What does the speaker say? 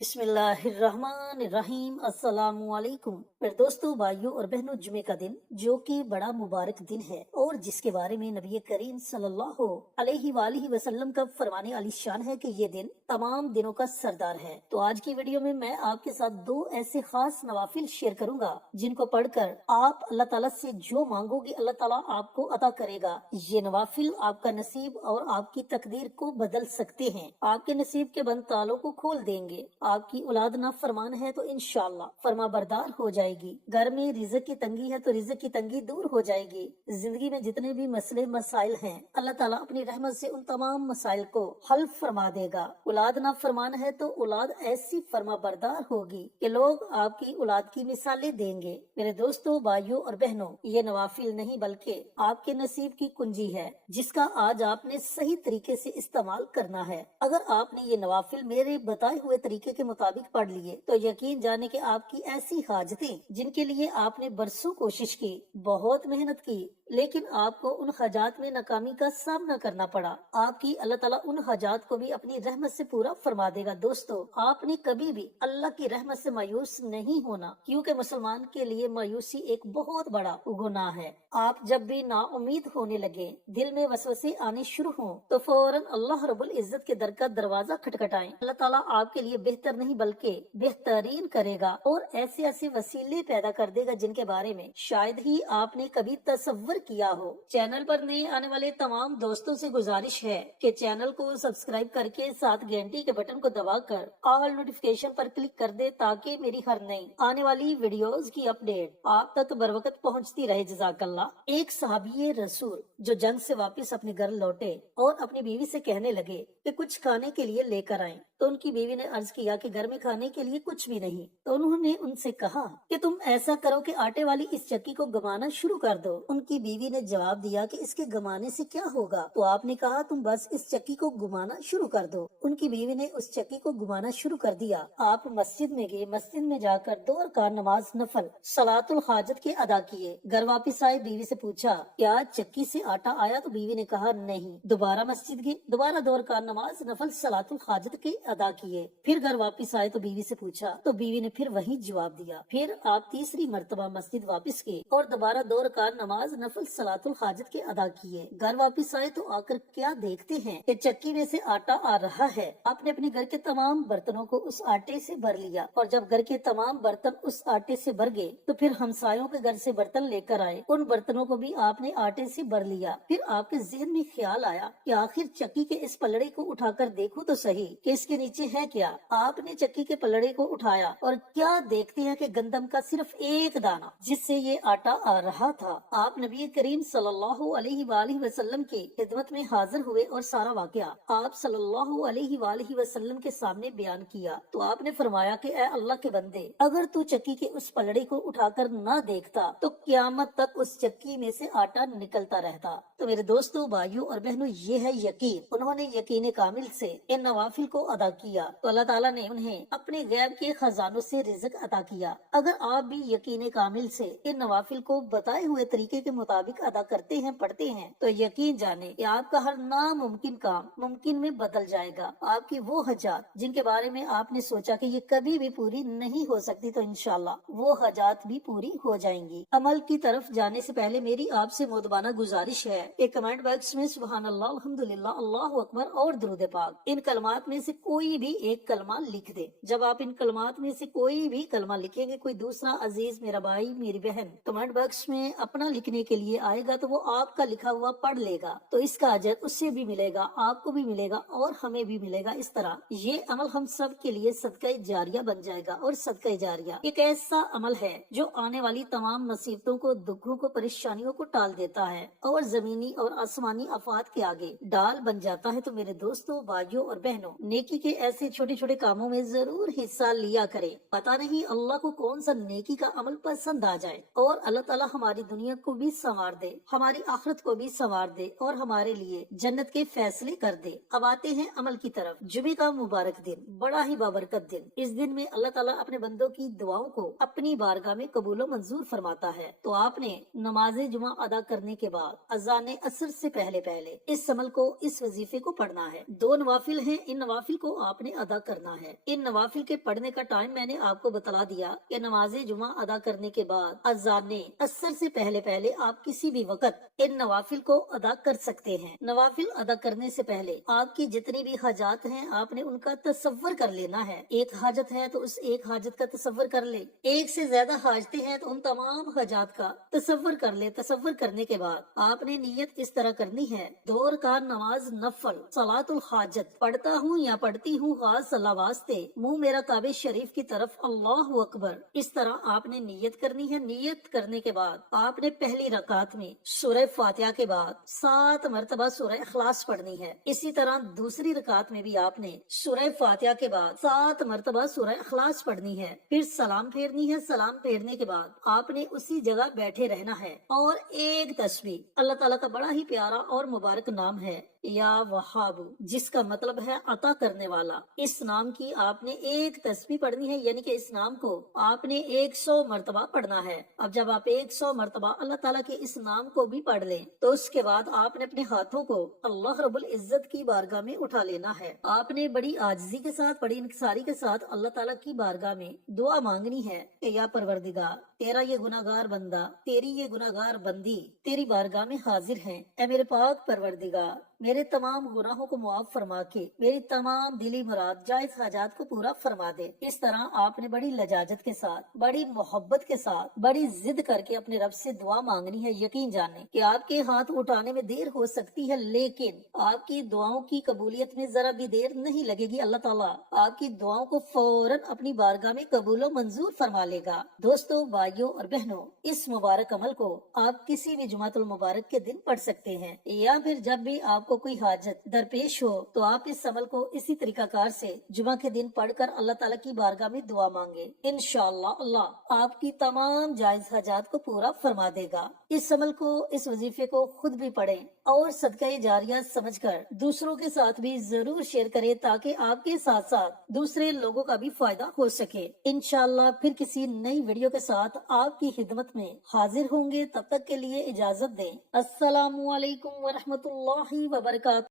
बिस्मिल्लाहिर्रहमानिर्रहीम। अस्सलामुअलैकुम। फिर दोस्तों, भाइयों और बहनों, जुमे का दिन जो कि बड़ा मुबारक दिन है और जिसके बारे में नबी करीम सल्लल्लाहु अलैहि वालिहि वसल्लम का फरमाने आली शान है कि ये दिन तमाम दिनों का सरदार है। तो आज की वीडियो में मैं आपके साथ दो ऐसे खास नवाफिल शेयर करूंगा जिनको पढ़कर आप अल्लाह ताला से जो मांगोगे अल्लाह ताला आपको अता करेगा। ये नवाफिल आपका नसीब और आपकी तकदीर को बदल सकते हैं, आपके नसीब के बंद तालों को खोल देंगे। आपकी औलाद ना फरमान है तो इंशाअल्लाह फरमा बरदार हो जाएगी। घर में रिज़्क की तंगी है तो रिज़्क की तंगी दूर हो जाएगी। जिंदगी में जितने भी मसले मसाइल हैं अल्लाह ताला अपनी रहमत से उन तमाम मसाइल को हल फरमा देगा। औलाद ना फरमान है तो औलाद ऐसी फरमा बरदार होगी कि लोग आपकी औलाद की मिसालें देंगे। मेरे दोस्तों, भाइयों और बहनों, ये नवाफिल नहीं बल्कि आपके नसीब की कुंजी है जिसका आज आपने सही तरीके से इस्तेमाल करना है। अगर आपने ये नवाफिल मेरे बताए हुए तरीके के मुताबिक पढ़ लिए तो यकीन जाने कि आपकी ऐसी हाजतें जिनके लिए आपने बरसों कोशिश की, बहुत मेहनत की, लेकिन आपको उन हजात में नाकामी का सामना करना पड़ा, आपकी अल्लाह ताला उन हजात को भी अपनी रहमत से पूरा फरमा देगा। दोस्तों, आपने कभी भी अल्लाह की रहमत से मायूस नहीं होना, क्योंकि मुसलमान के लिए मायूसी एक बहुत बड़ा गुनाह है। आप जब भी नाउमीद होने लगे, दिल में वसवसे आने शुरू हों, तो फौरन अल्लाह रब्बुल इज्जत के दर का दरवाजा खटखटाएं। अल्लाह ताला आपके लिए बेहतर नहीं बल्कि बेहतरीन करेगा और ऐसे ऐसे वसीले पैदा कर देगा जिनके बारे में शायद ही आपने कभी तसव्वुर किया हो। चैनल पर नए आने वाले तमाम दोस्तों से गुजारिश है कि चैनल को सब्सक्राइब करके साथ घंटी के बटन को दबाकर ऑल नोटिफिकेशन पर क्लिक कर दे ताकि मेरी हर नई आने वाली वीडियोस की अपडेट आप तक बरवकत पहुंचती रहे। जज़ाकल्लाह। एक सहाबी रसूल जो जंग से वापस अपने घर लौटे और अपनी बीवी से कहने लगे कि कुछ खाने के लिए लेकर आएं, तो उनकी बीवी ने अर्ज किया कि घर में खाने के लिए कुछ भी नहीं। तो उन्होंने उनसे कहा कि तुम ऐसा करो कि आटे वाली इस चक्की को घुमाना शुरू कर दो। उनकी बीवी ने जवाब दिया कि इसके घुमाने से क्या होगा। तो आपने कहा तुम बस इस चक्की को घुमाना शुरू कर दो। उनकी बीवी ने उस चक्की को घुमाना शुरू कर दिया। आप मस्जिद में गए, मस्जिद में जाकर 2 रकात नमाज नफल सलातुल हाजत के अदा किए। घर वापिस आए, बीवी से पूछा क्या चक्की से आटा आया? तो बीवी ने कहा नहीं। दोबारा मस्जिद गए, दोबारा 2 रकात नमाज नफल सलातुल हाजत के अदा किए। फिर घर वापिस आए तो बीवी से पूछा, तो बीवी ने फिर वही जवाब दिया। फिर आप तीसरी मर्तबा मस्जिद वापिस गए और दोबारा 2 रकात नमाज नफल सलातुल हाजत के अदा किए। घर वापिस आए तो आकर क्या देखते हैं कि चक्की में से आटा आ रहा है। आपने अपने घर के तमाम बर्तनों को उस आटे से भर लिया और जब घर के तमाम बर्तन उस आटे से भर गए तो फिर हमसायों के घर से बर्तन लेकर आए, उन बर्तनों को भी आपने आटे से भर लिया। फिर आपके ज़हन में ख्याल आया कि आखिर चक्की के इस पलड़े को उठाकर देखूं तो सही कि इसके नीचे है क्या। आपने चक्की के पलड़े को उठाया और क्या देखते हैं कि गंदम का सिर्फ एक दाना जिससे ये आटा आ रहा था। आप नबी करीम सल्लल्लाहु अलैहि वालिहि वसल्लम की खिदमत में हाजिर हुए और सारा वाकया आप सल्लल्लाहु अलैहि वालिहि वसल्लम के सामने बयान किया। तो आपने फरमाया कि ऐ अल्लाह के बंदे, अगर तू चक्की के उस पलड़े को उठाकर न देखता तो क़यामत तक उस चक्की में से आटा निकलता रहता। तो मेरे दोस्तों, भाइयों और बहनों, ये है यकीन। उन्होंने यकीन कामिल से इन नवाफिल को अदा किया तो अल्लाह ताला ने उन्हें अपने गैब के खजानों से रिज़्क अता किया। अगर आप भी यकीन कामिल से इन नवाफिल को बताए हुए तरीके के मुताबिक अदा करते हैं, पढ़ते हैं, तो यकीन जाने कि आपका हर नामुमकिन काम मुमकिन में बदल जाएगा। आपकी वो हजात जिनके बारे में आपने सोचा कि ये कभी भी पूरी नहीं हो सकती, तो इंशाल्लाह वो हजात भी पूरी हो जाएंगी। अमल की तरफ जाने से पहले मेरी आपसे मोदबाना गुजारिश है कि कमेंट बॉक्स में सुभान अल्लाह, अल्हम्दुलिल्लाह, अल्लाहु अकबर और दुरूद पाक इन कलमात में से कोई भी एक कलमा लिख दे। जब आप इन कलमात में से कोई भी कलमा लिखेंगे, कोई दूसरा अजीज, मेरा भाई, मेरी बहन कमेंट बॉक्स में अपना लिखने के लिए आएगा तो वो आपका लिखा हुआ पढ़ लेगा, तो इसका अजर उससे भी मिलेगा, आपको भी मिलेगा और हमें भी मिलेगा। इस तरह ये अमल हम सब के लिए सदका जारिया बन जाएगा। और सदका जारिया एक ऐसा अमल है जो आने वाली तमाम मुसीबतों को, दुखों को, परेशानियों को टाल देता है और जमीनी और आसमानी आफात के आगे डाल बन जाता है। तो मेरे दोस्तों, भाइयों और बहनों, नेकी के ऐसे छोटे छोटे कामों में जरूर हिस्सा लिया करें। पता नहीं अल्लाह को कौन सा नेकी का अमल पसंद आ जाए और अल्लाह ताला हमारी दुनिया को भी संवार दे, हमारी आखिरत को भी संवार दे और हमारे लिए जन्नत के फैसले कर दे। अब आते हैं अमल की तरफ। जुमे का मुबारक दिन, बड़ा ही बाबरकत दिन। इस दिन में अल्लाह ताला अपने बंदों की दुआओं को अपनी बारगाह में कबूलो मंजूर फरमाता है। तो आपने नमाज जुमा अदा करने के बाद अजान असर से पहले पहले इस अमल को, इस वजीफे को पढ़ना है। ہے। 2 नवाफिल हैं, इन नवाफिल को आपने अदा करना है। इन नवाफिल के पढ़ने का टाइम मैंने आपको बतला दिया कि नमाज जुमा अदा करने के बाद अजाने असर से पहले पहले आप किसी भी वक्त इन नवाफिल को अदा कर सकते हैं। नवाफिल अदा करने से पहले आपकी जितनी भी हाजात हैं आपने उनका तसव्वुर कर लेना है। एक हाजत है तो उस एक हाजत का तसव्वुर कर ले, एक से ज्यादा हाजतें हैं तो उन तमाम हाजात का तसव्वुर कर ले। तसव्वुर करने के बाद आपने नियत इस तरह करनी है, 2 रकात नमाज नफल सलातुल हाजत पढ़ता हूँ या पढ़ती हूँ खास अल्लाह वास्ते, मुंह मेरा काबे शरीफ की तरफ, अल्लाहु अकबर। इस तरह आपने नियत करनी है। नियत करने के बाद आपने पहली रकात में सूरह फातिहा के बाद 7 मरतबा सूरह इखलास पढ़नी है। इसी तरह दूसरी रकात में भी आपने सूरह फातिहा के बाद 7 मरतबा सूरह इखलास पढ़नी है। फिर सलाम फेरनी है। सलाम फेरने के बाद आपने उसी जगह बैठे रहना है और एक तस्बीह, अल्लाह ताला का बड़ा ही प्यारा और मुबारक नाम है या वहाब, जिसका मतलब है अता करने वाला। इस नाम की आपने एक तस्बीह पढ़नी है, यानी कि इस नाम को आपने 100 मरतबा पढ़ना है। अब जब आप 100 मरतबा अल्लाह ताला के इस नाम को भी पढ़ लें तो उसके बाद आपने अपने हाथों को अल्लाह रब्बुल इज्जत की बारगाह में उठा लेना है। आपने बड़ी आजिज़ी के साथ, बड़ी इंकिसारी के साथ अल्लाह ताला की बारगाह में दुआ मांगनी है कि या परवरदिगार, तेरा ये गुनाहगार बंदा, तेरी ये गुनाहगार बंदी तेरी बारगाह में हाजिर है। ए मेरे पाक परवरदिगार, मेरे तमाम गुनाहों को मुआफ फरमा के मेरी तमाम दिली मुराद जायज हाजात को पूरा फरमा दे। इस तरह आपने बड़ी लजाजत के साथ, बड़ी मोहब्बत के साथ, बड़ी जिद करके अपने रब से दुआ मांगनी है। यकीन जाने कि आपके हाथ उठाने में देर हो सकती है, लेकिन आपकी दुआओं की कबूलियत में जरा भी देर नहीं लगेगी। अल्लाह ताला आपकी दुआओं को फौरन अपनी बारगाह में कबूल मंजूर फरमा लेगा। दोस्तों, भाइयों और बहनों, इस मुबारक अमल को आप किसी भी जुमातुल मुबारक के दिन पढ़ सकते हैं, या फिर जब भी आपको कोई हाजत दरपेश हो तो आप इस अमल को इसी तरीकाकार से जुमा के दिन पढ़कर अल्लाह ताला की बारगाह में दुआ मांगे। इंशाअल्लाह अल्लाह आपकी तमाम जायज हाजात को पूरा फरमा देगा। इस अमल को, इस वजीफे को खुद भी पढ़ें और सदका जारिया समझकर दूसरों के साथ भी जरूर शेयर करें, ताकि आपके साथ साथ दूसरे लोगों का भी फायदा हो सके। इंशाअल्लाह फिर किसी नई वीडियो के साथ आपकी खिदमत में हाजिर होंगे। तब तक के लिए इजाजत दें। अस्सलामु अलैकुम व रहमतुल्लाहि व बरकातहू।